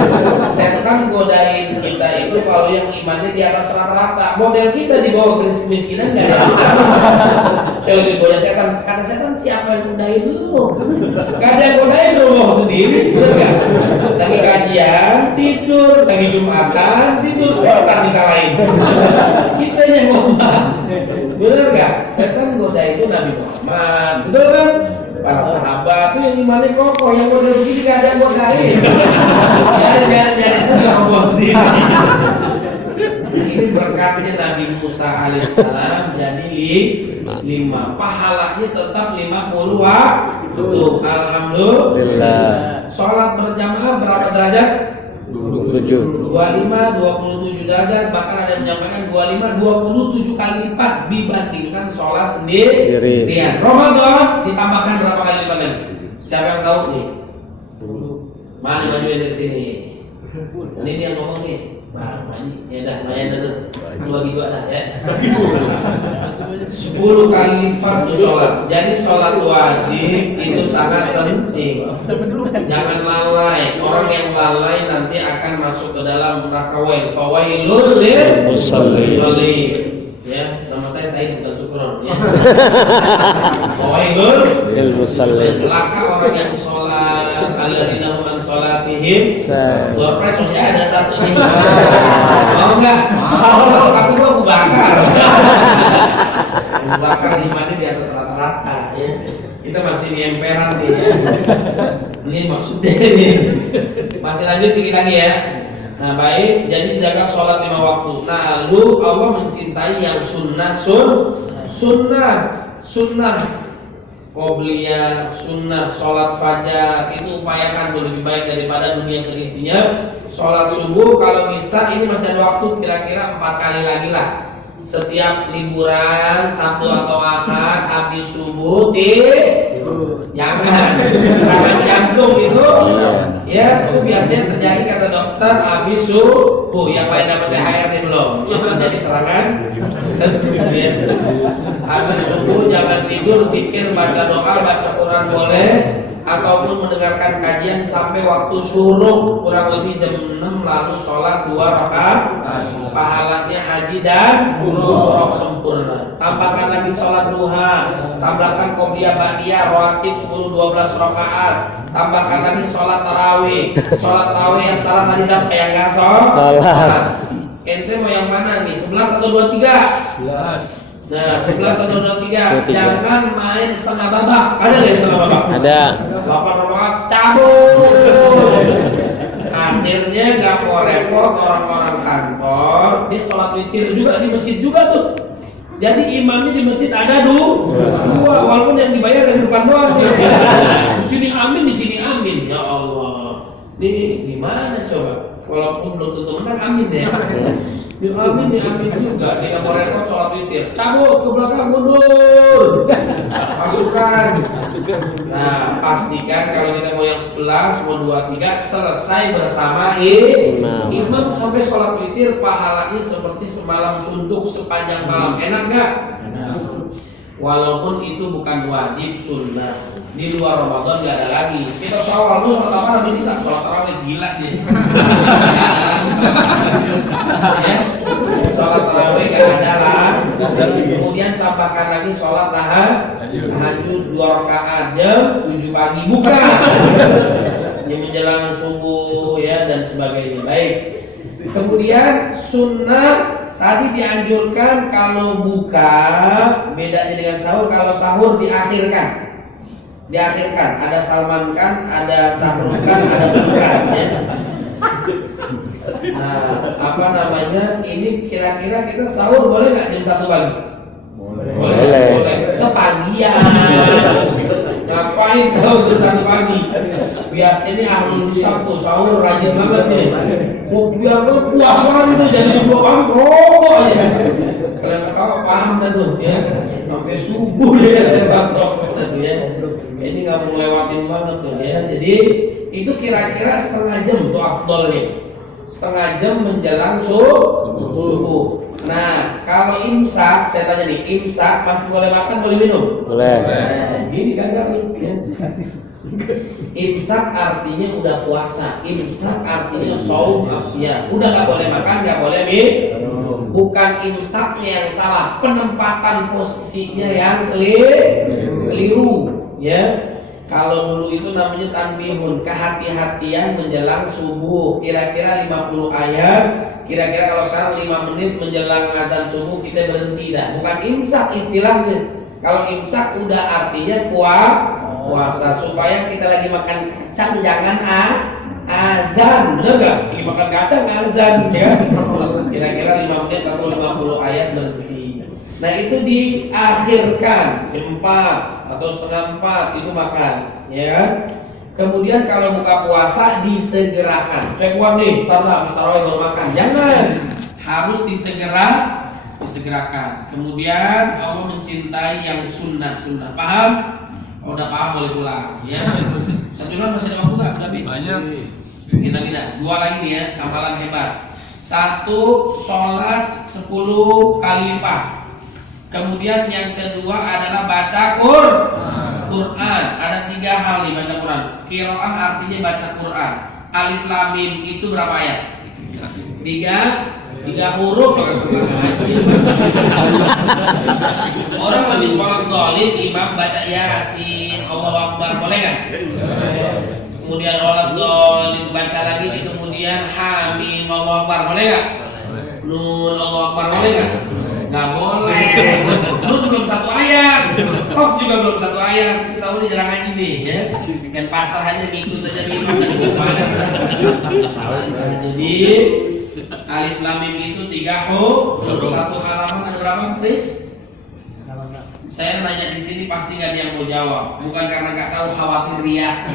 Setan godain kita itu kalau yang imannya di atas rata-rata. Model kita di bawah garis kemiskinan gak ada. Saya lebih goda setan. Kata setan, siapa yang godain lu? Gak ada yang godain lu mau sendiri, bener gak? Lagi kajian, tidur, lagi Jumatan, tidur, setan disalahin. Kita yang ngomong, bener gak? Setan goda itu Nabi Muhammad, betul kan? Para sahabat itu yang imannya kokoh, yang goda begini gak ada yang godain. Jangan itu gak ngomong sendiri. Ini berkatnya Nabi Musa alaihissalam jadi 5. Pahalanya tetap 50 waktu. Alhamdulillah. Sholat berjamaah berapa derajat? 25, 27 derajat, bahkan ada yang menyampaikan 25, 27 kali lipat dibandingkan sholat sendirian. Ramadan ditambahkan berapa kali lipat lagi? Siapa yang tahu nih? 10. Mana majuin dari sini? Ini dia yang ngomong nih. Nah, ya dah, lumayan dah tuh. Bagi dua dah ya. 10 kali lipat tuh sholat. Jadi sholat wajib itu sangat penting. Jangan lalai. Orang yang lalai nanti akan masuk ke dalam neraka fawailul lil musallin. Ya, nama saya Said bukan Sukron ya. Fawailul lil musallin. Celaka orang yang sholat, alladzina hum an sholatihim. Doorpress masih ada satu nih. Mau enggak? Mau, tapi gua bakar. Bakar imannya di atas rata-rata ya. Kita masih di emperan nih ya. Ini maksudnya ini. Masih lanjut dikit lagi ya. Nah baik, jadi jaga sholat 5 waktu. Nah lalu Allah mencintai yang sunnah qobliyah, sunnah sholat fajar itu upayakan lebih baik daripada dunia seisinya. Sholat subuh kalau bisa ini masih ada waktu kira-kira 4 kali lagi lah. Setiap liburan Sabtu atau Ahad habis subuh jangan serangan jantung itu ya itu biasanya terjadi kata dokter habis subuh ya Pak yang dapat THR nih belum yang menjadi serangan ya. Habis subuh jangan tidur, zikir, baca doa, baca Quran boleh ataupun mendengarkan kajian sampai waktu syuruk kurang lebih jam 6 lalu sholat 2 rakaat pahalanya haji dan umroh sempurna. Tambahkan lagi sholat duha, tambahkan qobliyah ba'diyah rawatib 10-12 rakaat, tambahkan lagi sholat tarawih yang salah tadi siapa yang nggak sholat? Ente mau yang mana nih? 11 atau 23? 11. Nah, 11 atau 23. Jangan main setengah babak. Ada nggak setengah babak? Ada. 8 rakaat cabut. Akhirnya nggak mau repot orang-orang kantor. Dia sholat witir juga di masjid juga tuh. Jadi imamnya di masjid ada dua, walaupun yang dibayar dari depan doang. Di sini amin, di sini amin. Ya Allah. Ini gimana coba? Walaupun belum tentu menang amin ya. Di amin juga. Dia mau repot sholat witir. Cabut ke belakang mundur. Masukkan. Nah, pastikan kalau kita mau yang 11, mau 23 selesai bersama imam sampai sholat witir pahalanya seperti semalam suntuk sepanjang malam. Enak nggak? Walaupun itu bukan wajib, sunnah. Di luar Ramadan nggak ada lagi. Kita syawal tuh sholat apa habis bisa sholat tarawih gila nih. Sholat tarawih nggak ada lah. Kemudian tambahkan lagi sholat tahajud 2 rakaat jam 7 pagi buka. Yang menjelang subuh ya dan sebagainya. Baik. Kemudian sunnah tadi dianjurkan kalau buka bedanya dengan sahur. Kalau sahur diakhirkan, ada Salman kan, ada Sahrul kan, ada bukan ya. Nah, apa namanya? Ini kira-kira kita sahur boleh nggak jam 1 pagi? Boleh. Kepagian. Ngapain sahur jam 1 pagi? Biasanya ini ahlul hisab tuh sahur rajin banget nih. Mau biar puas banget itu jadi 2 pagi rokok aja. Kalau nggak tahu paham dah tuh ya. Sampai subuh ya batrok tuh ya. Ini nggak perlu lewatin banget tuh ya. Jadi itu kira-kira setengah jam tuh afdolnya. Setengah jam menjelang subuh. Nah, kalau imsak, saya tanya nih, imsak masih boleh makan, boleh minum? Boleh. Nah, gini gagal nih ya. Imsak artinya udah puasa. Imsak artinya saum asya. Udah nggak boleh makan, nggak boleh minum. Bukan imsaknya yang salah, penempatan posisinya yang keliru. Ya. Kalau dulu itu namanya tanbihun, kehati-hatian menjelang subuh. Kira-kira 50 ayat. Kira-kira kalau sekarang 5 menit menjelang azan subuh kita berhenti dah. Bukan imsak istilahnya. Kalau imsak udah artinya puasa, supaya kita lagi makan kacang jangan azan, benar nggak? Lagi makan kacang azan, ya. Kira-kira 5 menit atau 50 ayat berhenti. Nah itu diakhirkan jam 4 atau setengah 4 itu makan, ya. Kemudian kalau buka puasa disegerakan. Saya buat nih, tada, misalnya baru makan. Jangan, harus disegerakan. Kemudian Allah mencintai yang sunnah-sunnah. Paham? Kalau udah paham boleh pulang. Ya. Satu bulan masih ada waktu nggak? Habis. Banyak. Kita 2 lagi nih ya, amalan hebat. 1, sholat 10 kali lipat. Kemudian yang kedua adalah baca Quran. Ada 3 hal nih baca Quran. Qiraah artinya baca Quran. Alif lam mim itu berapa ayat? 3 huruf. Orang habis sholat dhalil, imam baca Yasin, Allahu Akbar, boleh kan? Kemudian sholat dhalil baca lagi, kemudian Hamim, Allahu Akbar, boleh kan? Nun, Allahu Akbar, boleh kan? Nggak boleh. Nun belum 1 ayat, Qaf juga belum 1 ayat. Kita tahu ini jarang ngaji nih ya. Dengan pasar hanya ngikut aja minum dan ikut mana. Jadi alif lam mim itu 3 huruf. 1 halaman ada berapa, Chris? Saya nanya di sini pasti nggak ada yang mau jawab. Bukan karena nggak tahu, khawatir riak.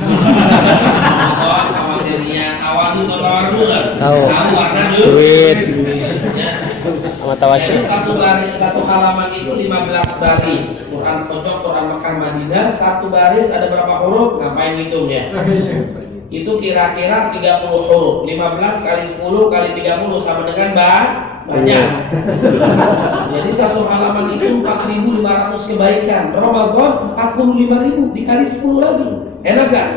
Khawatir riak. Awal dulu nggak? Tahu warna duit. Jadi 1 halaman itu 15 baris. Quran pojok, Quran Mekah Madinah. 1 baris ada berapa huruf? Ngapain hitung ya? Itu kira-kira 30 huruf. 15 kali 10 kali 30 sama dengan banyak. Jadi 1 halaman itu 4.500 kebaikan. Ramadan 45.000 dikali 10 lagi. Enak gak?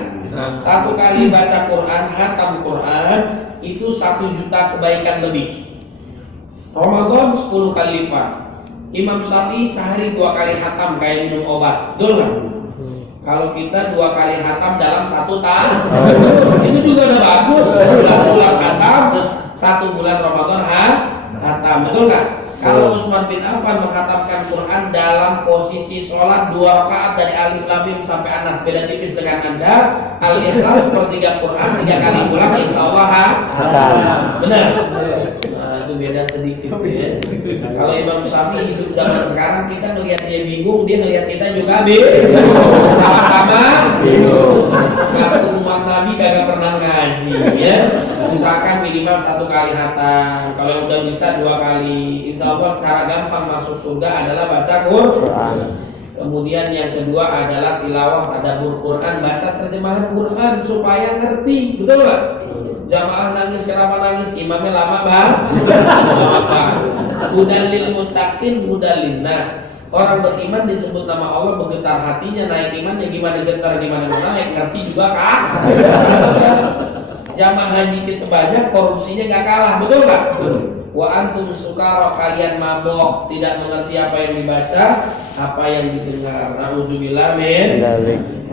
1 kali baca Quran, hatam Quran itu 1 juta kebaikan lebih. Ramadan 10 kali lipat. Imam Syafi'i sehari 2 kali hatam kayak minum obat. Betul gak? Kalau kita 2 kali hatam dalam 1 tahun, itu juga udah bagus. 11 bulan hatam, 1 bulan Ramadan hatam, betul nggak? Kalau Utsman bin Affan menghatamkan Quran dalam posisi sholat 2 rakaat dari alif lam mim sampai anas, beda tipis dengan Anda. Al-Ikhlas sepertiga Quran 3 kali pulang, insya Allah benar. Nah, itu beda sedikit ya. Kalau Imam Syafi'i hidup zaman sekarang, kita melihat dia bingung, dia melihat kita juga bingung. Sama-sama bingung. Ngaku umat Nabi kagak pernah ngaji ya. Usahakan minimal 1 kali hatam. Kalau udah bisa 2 kali. Insya Allah cara gampang masuk surga adalah baca Quran. Kemudian yang kedua adalah tilawah tadabbur Quran, baca terjemahan Quran supaya ngerti, betul nggak? Jamaah nangis kenapa nangis? Imamnya lama banget. Hudalil muttaqin hudalin nas. Orang beriman disebut nama Allah, bergetar hatinya, naik imannya gimana getar, gimana naik, ngerti juga kan? Jamaah haji kita banyak, korupsinya nggak kalah, betul nggak? Wa antum sukara, kalian mabok, tidak mengerti apa yang dibaca, apa yang didengar. Nauzubillah min.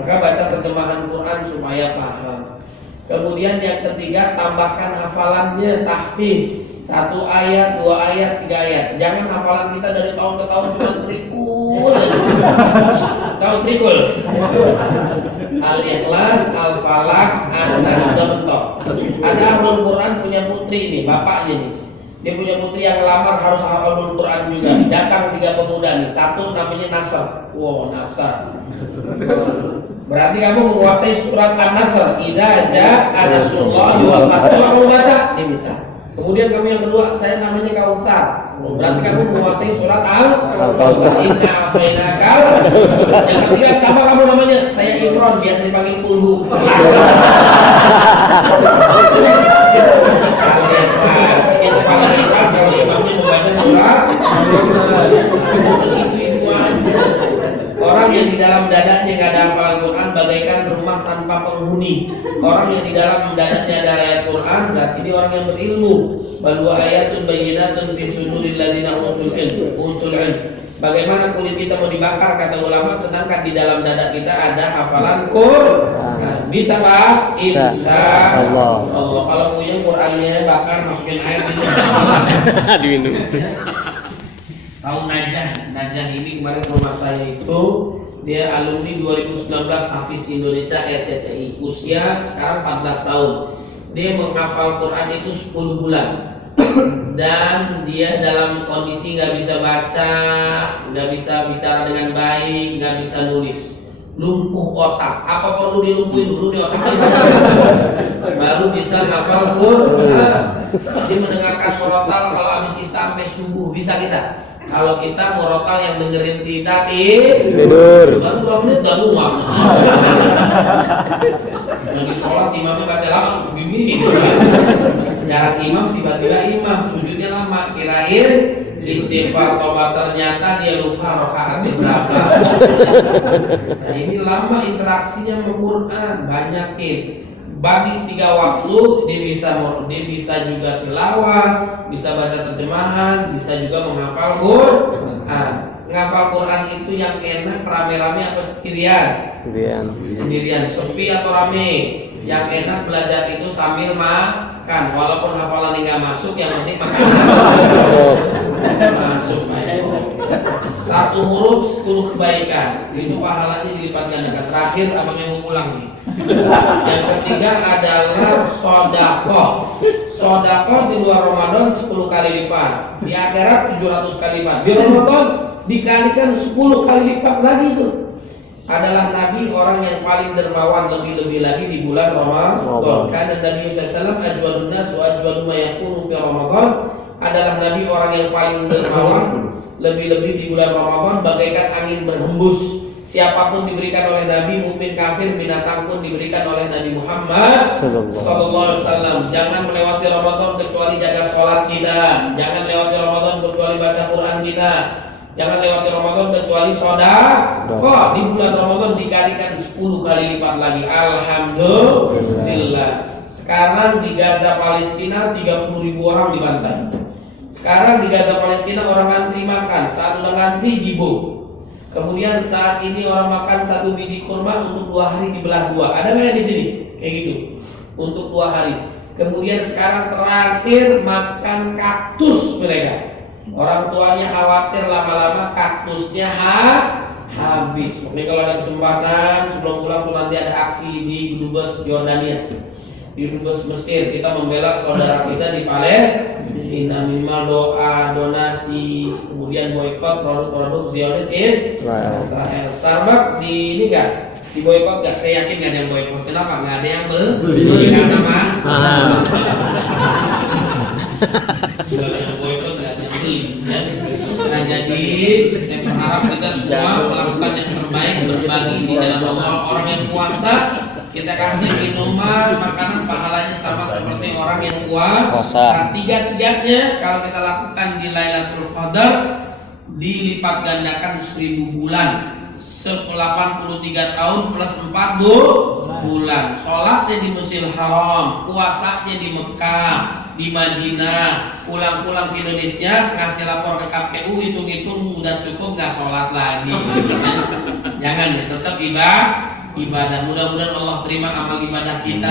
Maka baca terjemahan Quran supaya paham. Kemudian yang ketiga, tambahkan hafalannya, tahfiz. 1 ayat, 2 ayat, 3 ayat. Jangan hafalan kita dari tahun ke tahun cuma trikul. Tahu trikul? Al-Ikhlas, Al-Falaq, An-Nas, contoh. Ada ahlul Quran punya putri nih, bapaknya nih. Dia punya putri yang lamar harus hafal Quran juga. Datang 3 pemuda nih. 1 namanya Nasr. Wow, Nasr. Berarti kamu menguasai surat An-Nasr. Idza jaa nasrullahi wal fath. Kamu baca, ini bisa. Kemudian kamu yang kedua, saya namanya Kautsar. Berarti kamu menguasai surat Al-Kautsar. Inna a'tainakal. Yang ketiga sama kamu namanya, saya Imron, biasa dipanggil Kulhu. Siapa paling ikhlas kalau imamnya membaca surat itu aja. Orang yang di dalam dadanya nggak ada hafalan Quran bagaikan rumah tanpa penghuni. Orang yang di dalam dadanya ada ayat Quran berarti dia orang yang berilmu. Bal wa ayatun bayyinatun fi suduril ladzina utul ilm. Bagaimana kulit kita mau dibakar kata ulama, sedangkan di dalam dada kita ada hafalan Quran. Bisa Pak? Insya Allah. Kalau punya Qurannya bakar masukin air Diminum. Tahu Najah ini kemarin rumah saya itu dia alumni 2019 Hafiz Indonesia RCTI, usia sekarang 14 tahun. Dia menghafal Quran itu 10 bulan dan dia dalam kondisi nggak bisa baca, nggak bisa bicara dengan baik, nggak bisa nulis, lumpuh otak. Apa perlu dilumpuhin dulu di otak baru bisa hafal Quran. Dia mendengarkan murotal kalau habis isya sampai subuh bisa kita. Kalau kita murotal yang dengerin kita tidur baru 2 menit udah muak. Lagi sholat imamnya baca lama begini. Jarang imam tiba-tiba imam sujudnya lama, kirain istighfar tobat ternyata dia lupa rakaatnya berapa. Nah ini lama interaksinya sama Quran, banyakin. Bagi 3 waktu dia bisa juga tilawah, bisa baca terjemahan, bisa juga menghafal Quran. Menghafal Quran itu yang enak rame-rame apa sendirian? Sendirian, sepi atau rame? Yang enak belajar itu sambil makan, walaupun hafalan nggak masuk, yang penting makan masuk. Satu huruf 10 kebaikan, itu pahalanya dilipat gandakan. Terakhir abang yang mau pulang nih. Yang ketiga adalah sodakoh. Sodakoh di luar Ramadan 10 kali lipat, di akhirat 700 kali lipat. Di Ramadan dikalikan 10 kali lipat lagi tuh. Adalah Nabi orang yang paling dermawan lebih-lebih lagi di bulan Ramadan. Karena Nabi SAW ajwadun nas wa ajwadu ma yakunu fi Ramadan. Adalah Nabi orang yang paling dermawan lebih-lebih di bulan Ramadan bagaikan angin berhembus. Siapapun diberikan oleh Nabi, mukmin kafir, binatang pun diberikan oleh Nabi Muhammad sallallahu alaihi wasallam. Jangan melewati Ramadan kecuali jaga sholat kita. Jangan lewati Ramadan kecuali baca Quran kita. Jangan lewati Ramadan kecuali sedekah. Di bulan Ramadan dikalikan 10 kali lipat lagi. Alhamdulillah. Sekarang di Gaza Palestina 30.000 orang dibantai. Sekarang di Gaza Palestina orang antri makan, saat udah ngantri gibung. Kemudian saat ini orang makan 1 biji kurma untuk 2 hari dibelah 2. Ada nggak di sini? Kayak gitu. Untuk 2 hari. Kemudian sekarang terakhir makan kaktus mereka. Orang tuanya khawatir lama-lama kaktusnya habis. Mungkin kalau ada kesempatan sebelum pulang tuh nanti ada aksi di Dubes Jordania, di Dubes Mesir. Kita membela saudara kita di Palestina, minimal doa, donasi, kemudian boikot produk-produk Zionis Israel. Starbucks di ini enggak? Di boikot enggak? Saya yakin enggak ada yang boikot. Kenapa? Enggak ada yang beli karena mahal. Enggak ada yang boikot, enggak ada yang beli. Nah, jadi saya berharap kita semua melakukan yang terbaik, berbagi di dalam Allah. Orang yang puasa kita kasih minuman, makanan, pahalanya sama seperti orang yang puasa. Tiga-tiganya kalau kita lakukan di Lailatul Qadar dilipat gandakan 1000 bulan. 83 tahun plus 4 bulan. Sholatnya di Masjidil Haram, puasanya di Mekah, di Madinah, pulang-pulang ke Indonesia ngasih lapor ke KPU, hitung-hitung udah cukup nggak sholat lagi. Jangan ya, tetap ibadah. Mudah-mudahan Allah terima amal ibadah kita.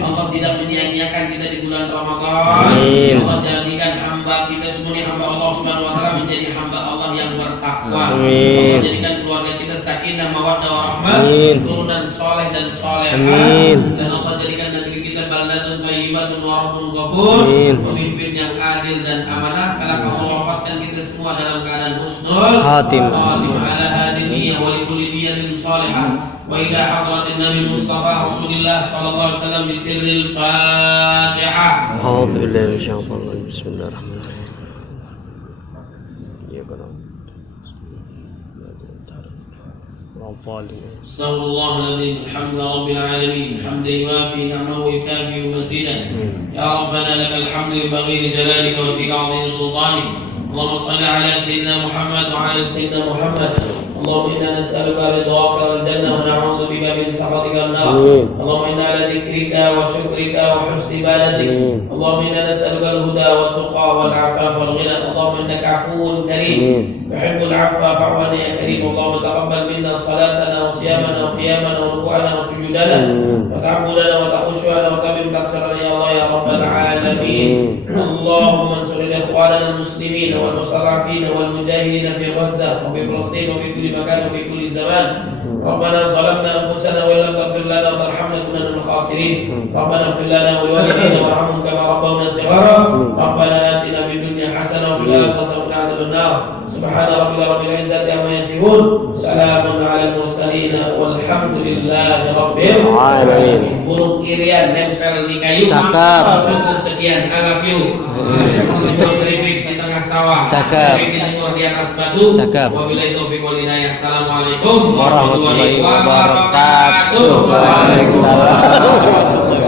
Allah tidak menyia-nyiakan kita di bulan Ramadan. Allah jadikan hamba kita semuanya hamba Allah Subhanahu wa taala menjadi hamba Allah yang bertakwa. Allah jadikan keluarga kita sakinah mawaddah warahmah, turunan soleh dan solehah. Dan Allah jadikan negeri kita baldatun thayyibatun wa rabbun ghafur, pemimpin yang adil dan amanah. Kalau Allah wafatkan kita semua dalam keadaan husnul khatimah ala hadiniya wa likulli niyatin salihah. Wa ila hadratin Nabi Mustafa Rasulullah sallallahu alaihi wasallam bi sirril Fatihah. A'udzu billahi minasyaitonir rajim. Bismillahirrahmanirrahim. استغفر الله العظيم الحمد لله رب العالمين حمدا يوافي نعمه ويكافئ مزيدا يا ربنا لك الحمد ينبغي لجلالك وفيك عظيم سلطانك اللهم صل على سيدنا محمد وعلى سيدنا محمد اللهم انا نسالك رضاك والجنه ونعوذ بك من سخطك والنار اللهم انا على ذكرك وشكرك وحسن عبادتك اللهم انا نسالك الهدى والتقى والعفاف والغنى اللهم انك عفو كريم يحب العفو فاعف عنا يا كريم اللهم تقبل منا صلاتنا وصيامنا وقيامنا وركوعنا وسجودنا وتعبدنا وتخشعنا وكبر تكسرنا يا الله يا رب العالمين اللهم انصر اخواننا المسلمين والمستضعفين والمجاهدين في غزه وفي فلسطين وفي كل مكان وفي كل زمان ربنا ظلمنا انفسنا وان لم تغفر لنا وترحمنا كنا من الخاسرين ربنا اغفر لنا ولوالدينا وارحمهم كما ربونا صغارا ربنا اتنا في الدنيا حسنه وفي الاخره وقنا عذاب النار سبحان ربك رب العزه عما يصفون سلام على المرسلين والحمد لله رب العالمين. Burung irian nempel di kayu. Cakep. Cukup sekian. I love you. Keripik di tengah sawah. Cakep. Keripik di atas batu. Cakep. Wabillahi taufiq wal hidayah. Assalamualaikum warahmatullahi wabarakatuh. wabarakatuh. Waalaikumsalam.